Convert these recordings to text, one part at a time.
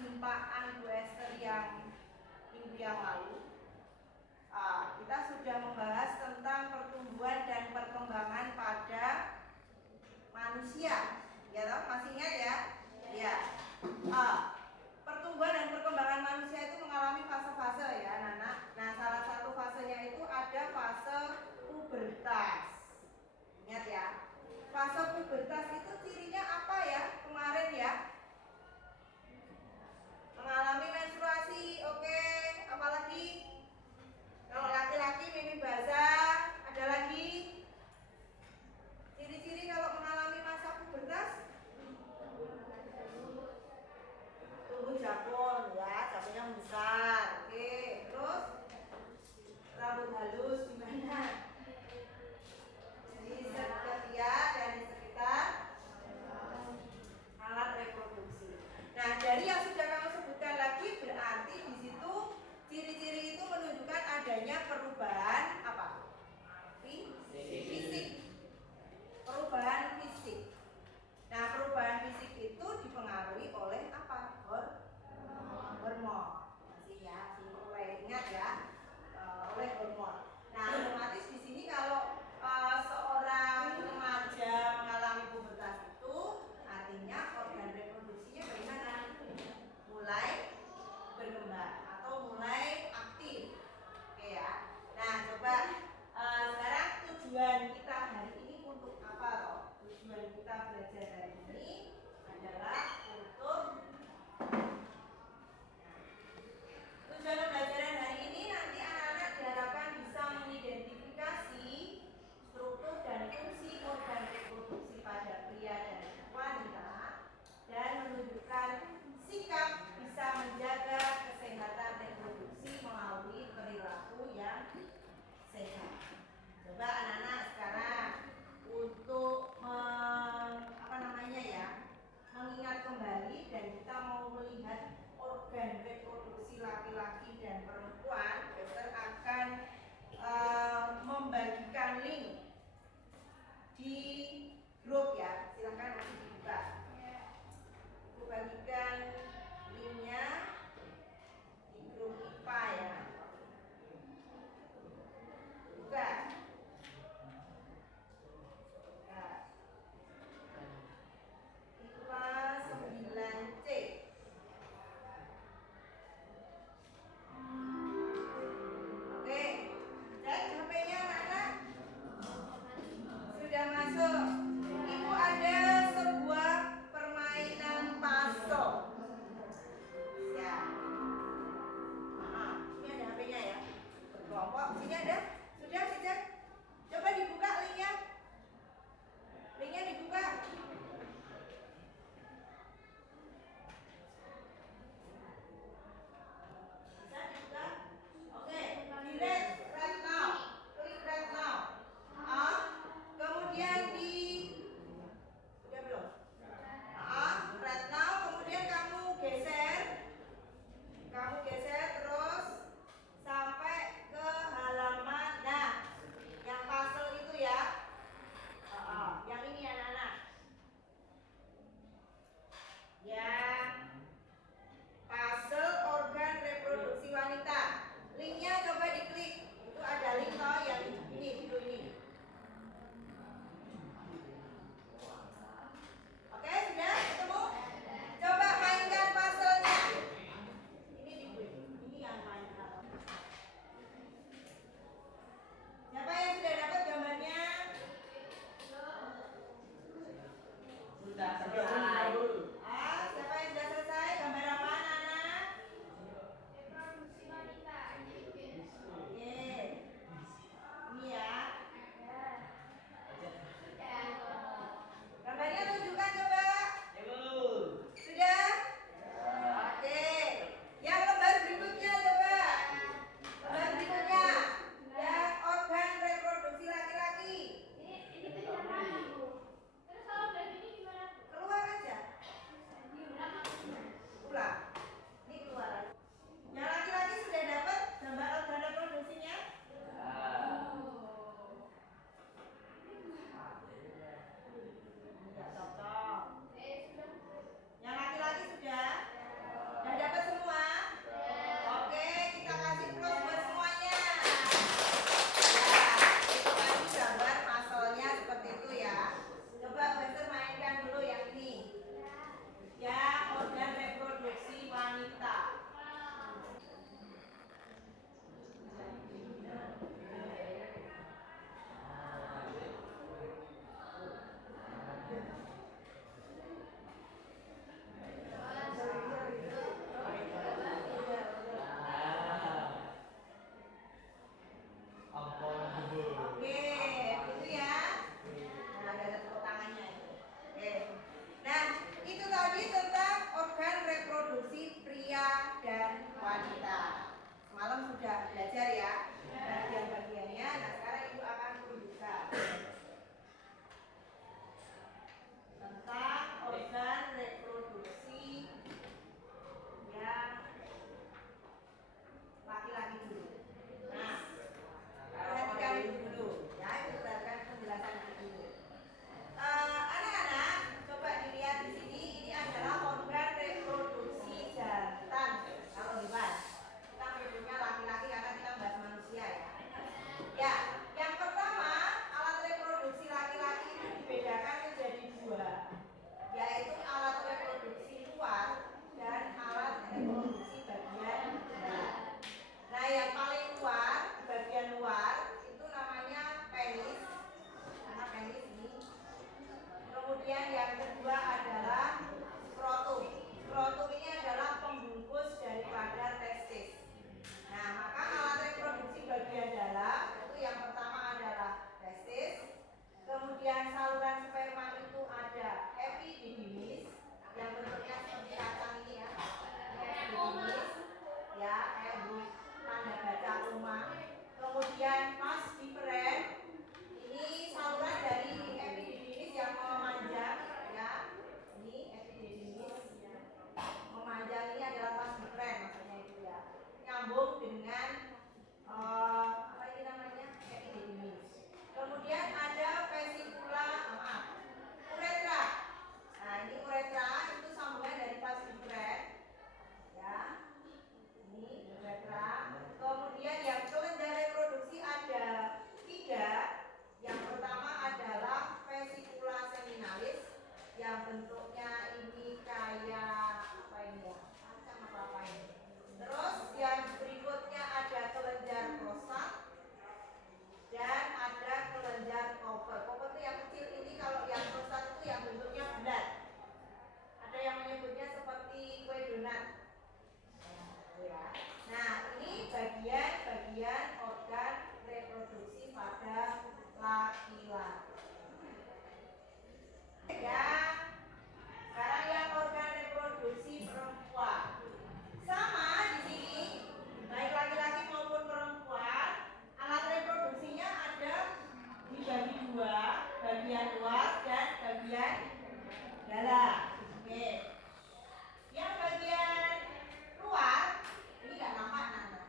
perjumpaan Bu Esther yang minggu yang lalu, kita sudah membahas tentang pertumbuhan dan perkembangan pada manusia. Ya toh? Masih ingat ya? Ya. Pertumbuhan dan perkembangan manusia itu mengalami fase-fase ya anak-anak. Nah, salah satu fasenya itu ada fase pubertas. Ingat ya, fase pubertas itu cirinya apa ya kemarin ya? Mengalami menstruasi, oke. Apalagi kalau laki-laki mimpi basah, ada lagi ciri-ciri kalau mengalami masa pubertas. Tumbuh jabon ya, jabonnya besar. Oke, terus rambut halus gimana? Di sekitar dia dan di sekitar alat reproduksi. Nah, dari yang sudah kamu sebutkan lagi berarti di situ ciri-ciri itu menunjukkan adanya perubahan apa? Fisik. Perubahan fisik. Nah, perubahan fisik itu dipengaruhi oleh apa? Hormon. Masih ya, oleh ingat ya, oleh hormon. Nah, otomatis di sini kalau seorang remaja mengalami pubertas itu artinya organ reproduksinya bagaimana? Mulai berkembang atau mulai aktif. Oke ya. Nah, coba sekarang tujuan kita hari ini untuk apa toh? Tujuan kita belajar hari ini adalah untuk tujuan pembelajaran hari ini nanti anak-anak diharapkan bisa mengidentifikasi struktur dan fungsi organ reproduksi pada pria dan wanita dan menunjukkan sikap bisa menjaga kesehatan reproduksi melalui perilaku yang sehat. Coba anak-anak sekarang untuk mengingat kembali dan kita mau melihat organ reproduksi laki-laki dan perempuan. Dokter akan membagikan link di grup ya, silakan nanti dibuka. Aku bagikan linknya di grup IPA ya. Buka. IPA 9C. Oke, cek HP-nya anak-anak. Sudah masuk. Ibu ada sebuah permainan puzzle. Ya. Ini ada HP-nya ya. Berkelompok. Sini ada. Sudah dicek. Coba dibuka linknya. Linknya dibuka. Bisa dibuka? Oke. Di right now. Klik right now. Kemudian di udah belum? Right now. Kemudian kamu geser terus sampai ke halaman. Nah, yang puzzle itu ya. Yang ini anak-anak. Yang puzzle organ reproduksi wanita. Linknya coba diklik. Itu ada link toh yang ini video ini. Oke, sudah ketemu? Coba mainkan puzzle-nya. Ini di gue. Ini yang mainkan. Siapa yang sudah dapat gambarnya? Sudah selesai. Siapa yang sudah selesai? Gambar apa anak-anak? Reproduksi wanita. Oke. Ini ya. Gambarnya tunjukkan coba. Sudah? Oke. Yang lembar berikutnya coba. Lembar berikutnya. Yang organ reproduksi laki-laki. Ini kenyamanan, Bu. Terus kalau udah gini gimana, Bu? Keluar bentuknya ini kayak apa ini ya? Macam apa ini? Terus yang berikutnya ada kelenjar prostat dan ada kelenjar Cooper. Cooper itu yang kecil ini, kalau yang prostat itu yang bentuknya bulat. Ada yang menyebutnya seperti kue donat. Ya. Nah, ini bagian-bagian organ reproduksi pada laki-laki. Ya. Sekarang yang organ reproduksi perempuan. Sama di sini, baik laki-laki maupun perempuan, alat reproduksinya ada dibagi dua, bagian luar dan bagian dalam. Oke. Yang bagian luar ini nggak nampak Nana.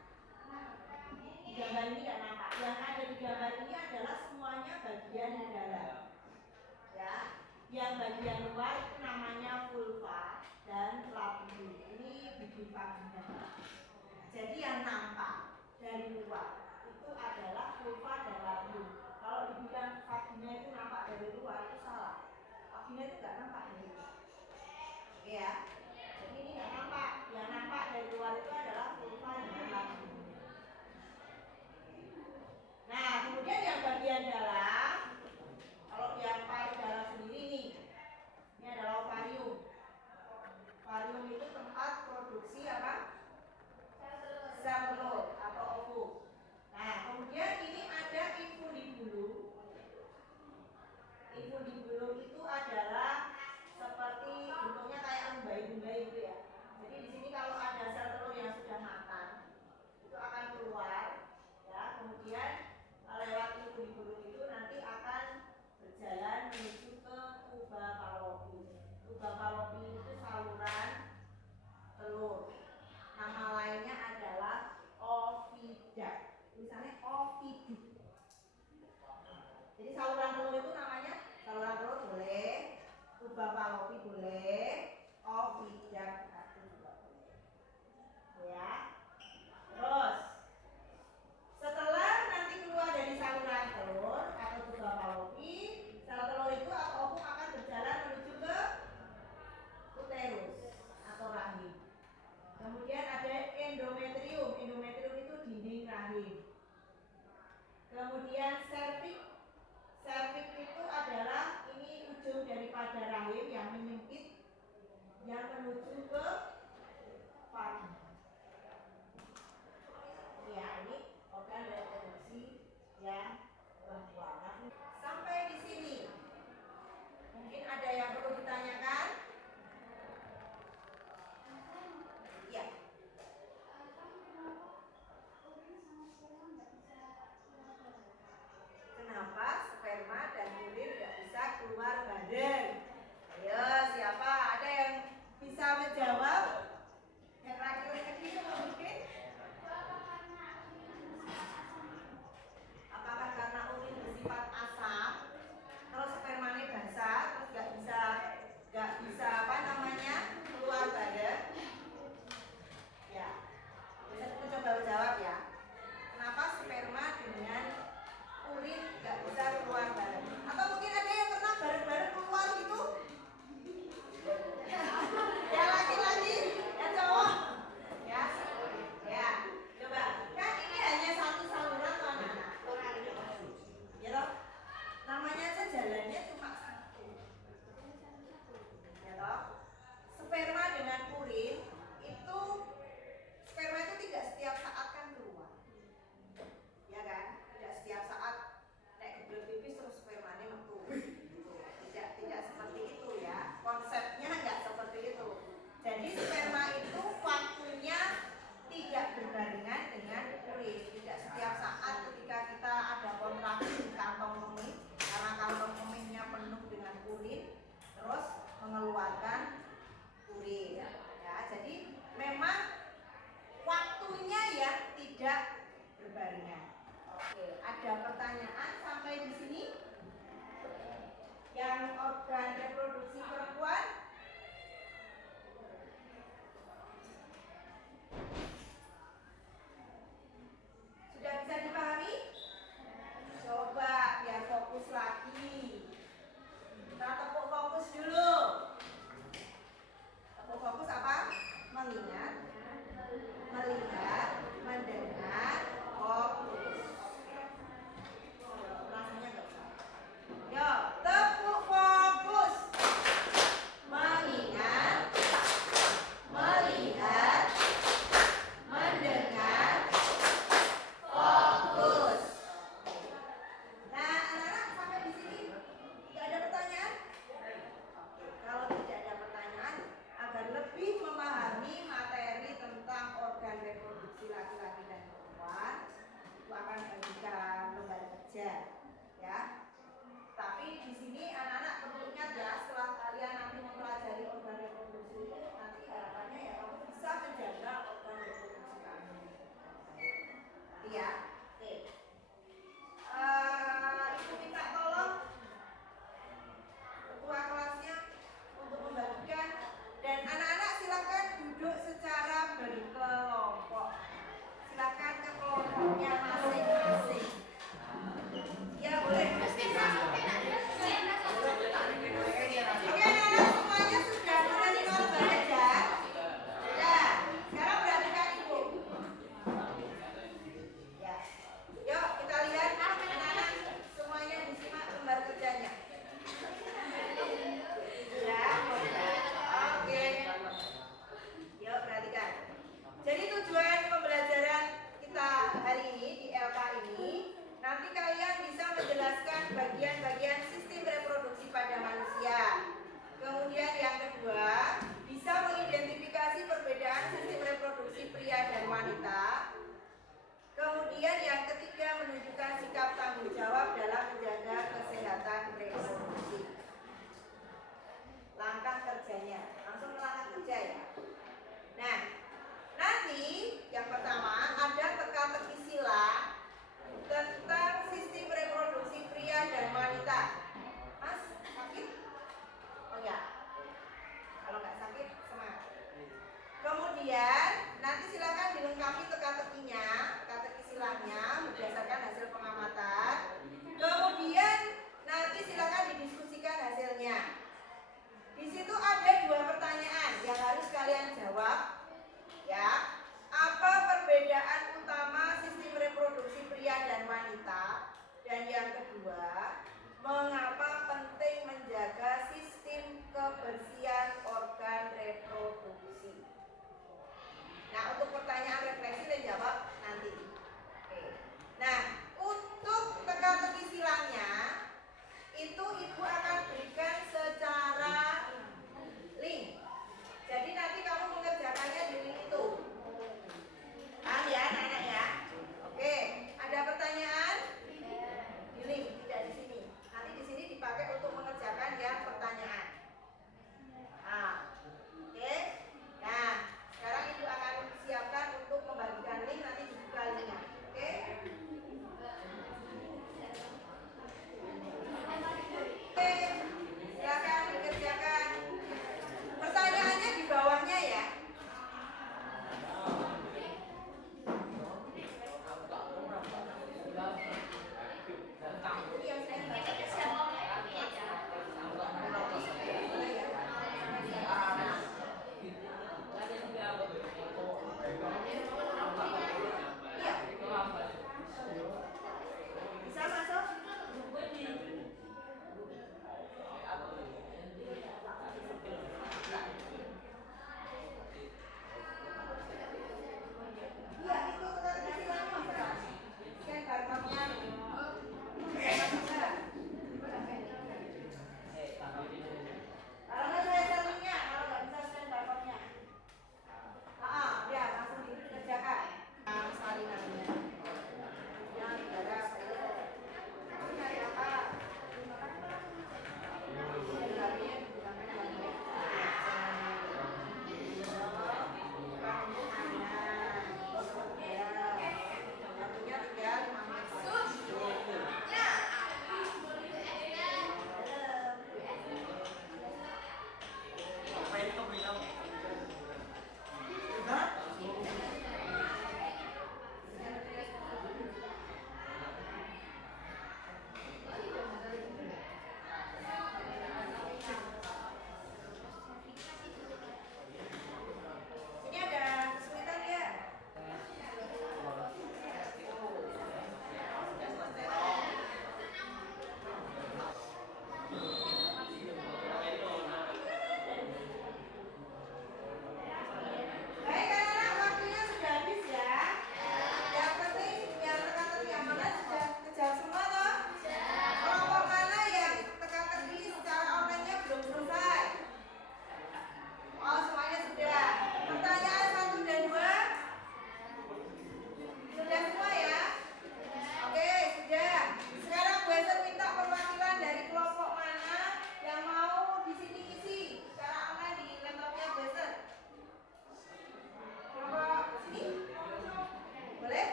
Di gambar ini nggak nampak. Yang ada di gambar ini adalah semuanya bagian dalam. Ya. Yang bagian luar itu namanya vulva dan labia. Ini bibir vagina. Jadi yang nampak dari luar itu adalah vulva dan labia. Kalau dibilang vagina itu nampak dari luar itu salah. Vagina itu nggak nampak dari luar. Oke ya. Jadi ini nggak nampak. Yang nampak dari luar itu adalah vulva dan labia. Nah, kemudian yang bagian dalam, kalau yang paling dalam sendiri nih, ini adalah ovarium. Ovarium itu tempat produksi apa? Sel telur atau ovum. Nah, kemudian ini ada infundibulum. Infundibulum itu adalah seperti bentuknya kayak umbai-umbai gitu ya. Jadi di sini kalau ada sel telur yang sudah matang, itu akan keluar, ya. Kemudian lewat infundibulum itu nanti akan berjalan menuju ke tuba Fallopi. Tuba Fallopi itu saluran telur. Nama lainnya adalah oviduct. Misalnya oviduk. Jadi saluran telur itu namanya saluran telur boleh, tuba Fallopi boleh, oviduct itu juga boleh. Ya. Terus setelah nanti keluar dari saluran telur atau tuba Fallopi, sel telur itu atau ovum akan berjalan menuju ke uterus atau rahim. Kemudian ada endometrium. Endometrium itu dinding rahim. Kemudian cervix. Cervix itu adalah ini ujung daripada rahim yang menyempit yang menuju ke vagina. Ya, ini organ reproduksi yang perempuan. Sampai di sini. Mungkin ada yang perlu ditanyakan? Iya. Kenapa sperma dan urin nggak bisa keluar badan? Ayo, siapa? Ada yang bisa menjawab?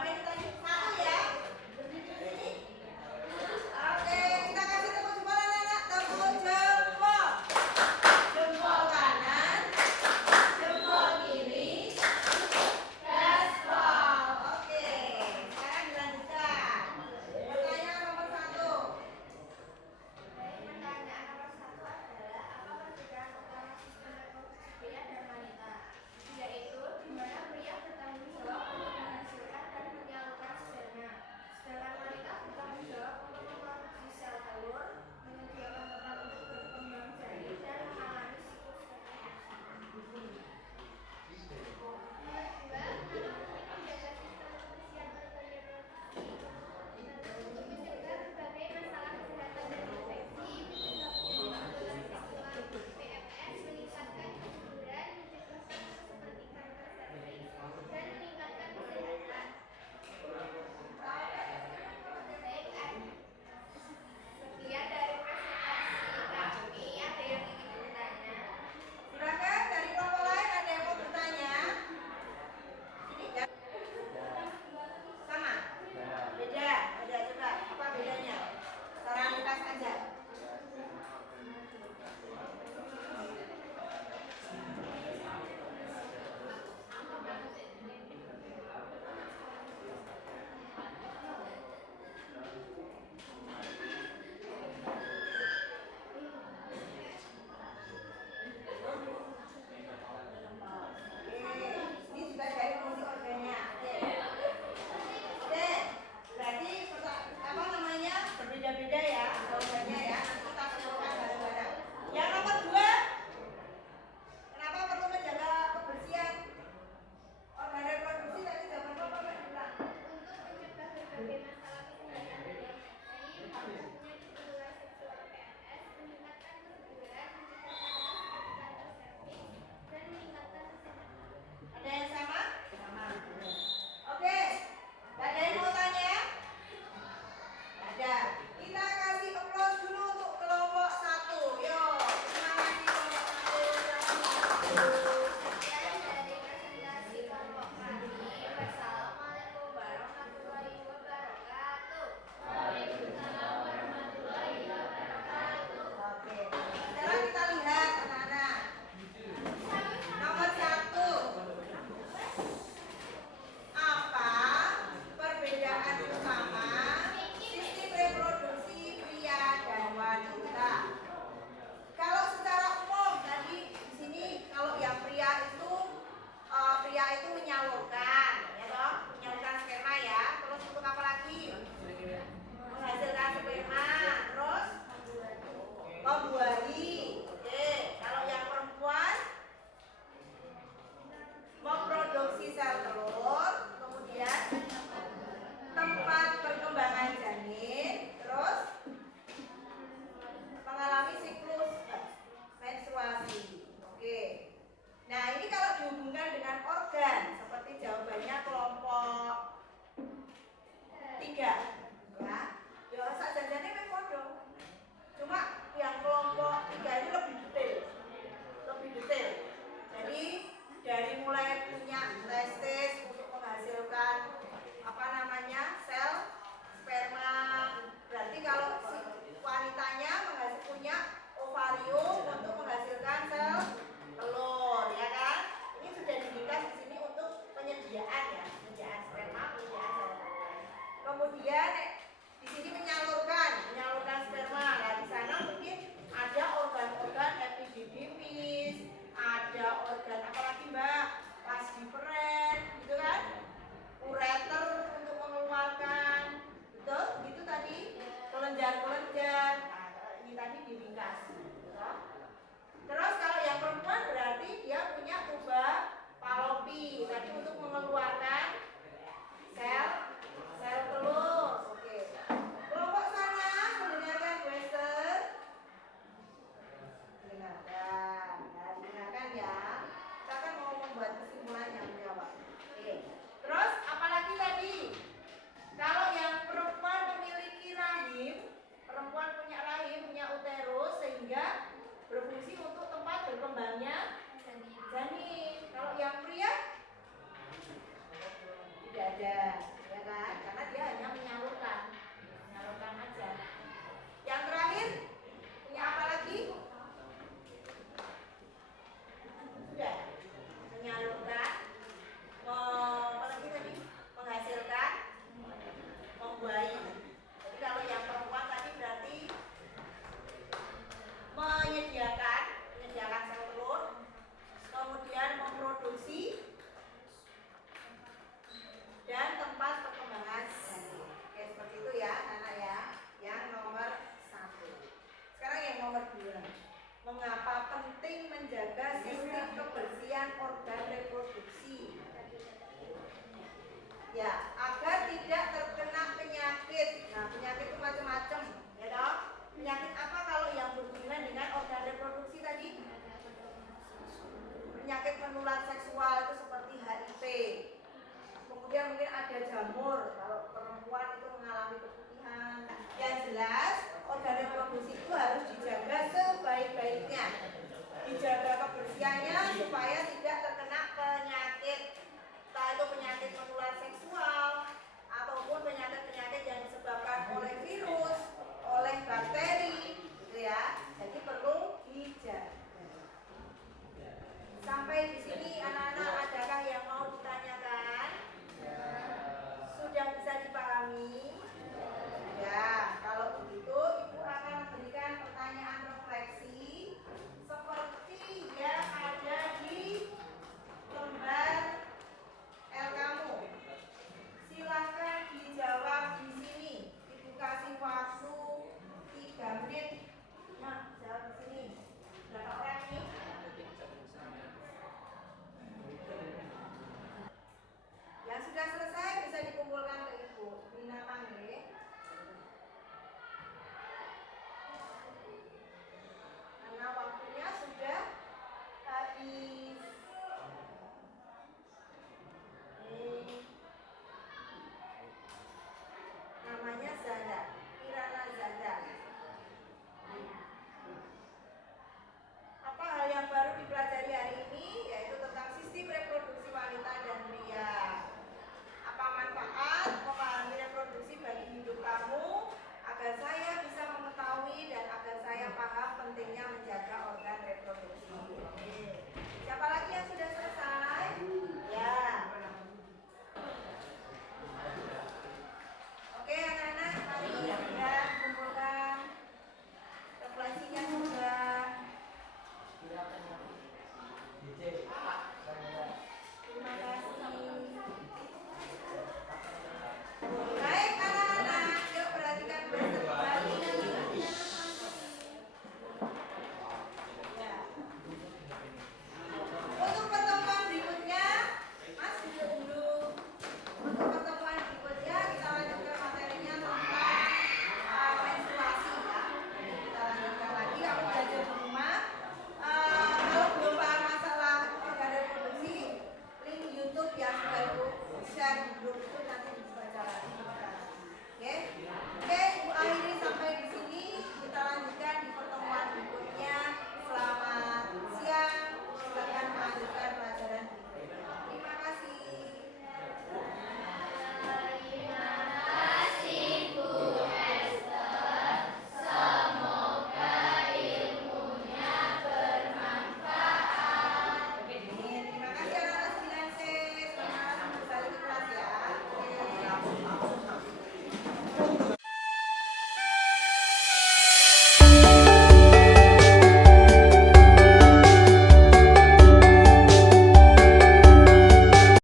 Damai kita satu ya. Berdiri di sini. Oke, kita kasih tepuk jempol anak-anak. Tepuk jempol. Jempol kanan, jempol kiri, gaspol. Oke, sekarang dilanjutkan. Pertanyaan nomor 1. Pertanyaan nomor 1 adalah apa perbedaan utama sistem reproduksi pria dan wanita? Yaitu di mana pria bertanggung jawab untuk menghasilkan dan menyalurkan sperma, sedangkan wanita bertanggung jawab untuk memproduksi sel telur, menyediakan tempat untuk berkembang janin dan mengalami siklus reproduksi. Nomor 2, kenapa penting menjaga sistem kebersihan organ reproduksi? Untuk mencegah berbagai masalah kesehatan dan infeksi, mencegah penyakit menular seksual, PMS, meningkatkan kesuburan, mencegah kanker seperti kanker serviks, dan meningkatkan kesehatan. Sekian dari presentasi kami. Ada yang ingin bertanya? Silakan dari kelompok lain ada yang mau bertanya? Sini ya. Sama? Beda. Beda coba. Apa bedanya? Cara Lukas aja. Oke, ini juga dari fungsi organnya. Oke, berarti apa namanya berbeda-beda ya organnya ya. Nanti kita tentukan bareng-bareng. Yang nomor 2, kenapa perlu menjaga kebersihan organ reproduksi? Tadi jawaban Bapak bilang. Untuk mencegah berbagai masalah kesehatan dan infeksi, mencegah penyakit menular seksual PMS, meningkatkan kesuburan, mencegah kanker seperti kanker serviks, dan meningkatkan kesehatan. Ada yang sama? Sama. Oke, ada yang mau tanya? Ada. Kita kasih applause dulu untuk kelompok 1. Yuk, terima kasih kelompok 1. Sekian dari presentasi kelompok kami. Wassalamualaikum warahmatullahi wabarakatuh. Waalaikumsalam warahmatullahi wabarakatuh. Oke, sekarang kita lihat anak-anak. Nomor 1. Apa perbedaan utama sistem reproduksi pria dan wanita? Kalau secara umum tadi di sini kalau yang pria itu menyalurkan, ya toh, menyalurkan sperma ya. Terus untuk apa lagi? Menghasilkan sperma. Terus membuahi. Oke, kalau yang perempuan memproduksi sel telur, kemudian tempat perkembangan janin, terus mengalami siklus menstruasi. Oke. Nah, ini kalau dihubungkan dengan organ, seperti jawabannya kelompok 3. Ya. Ya sak janjane memang podo. Cuma yang kelompok 3 ini lebih detail. Lebih detail. Jadi dari mulai punya testis untuk menghasilkan apa namanya sel sperma. Berarti kalau si wanitanya punya ovarium untuk menghasilkan sel telur, ya kan? Ini sudah diindikas di sini untuk penyediaan ya, penyediaan sperma, penyediaan sel telur. Kemudian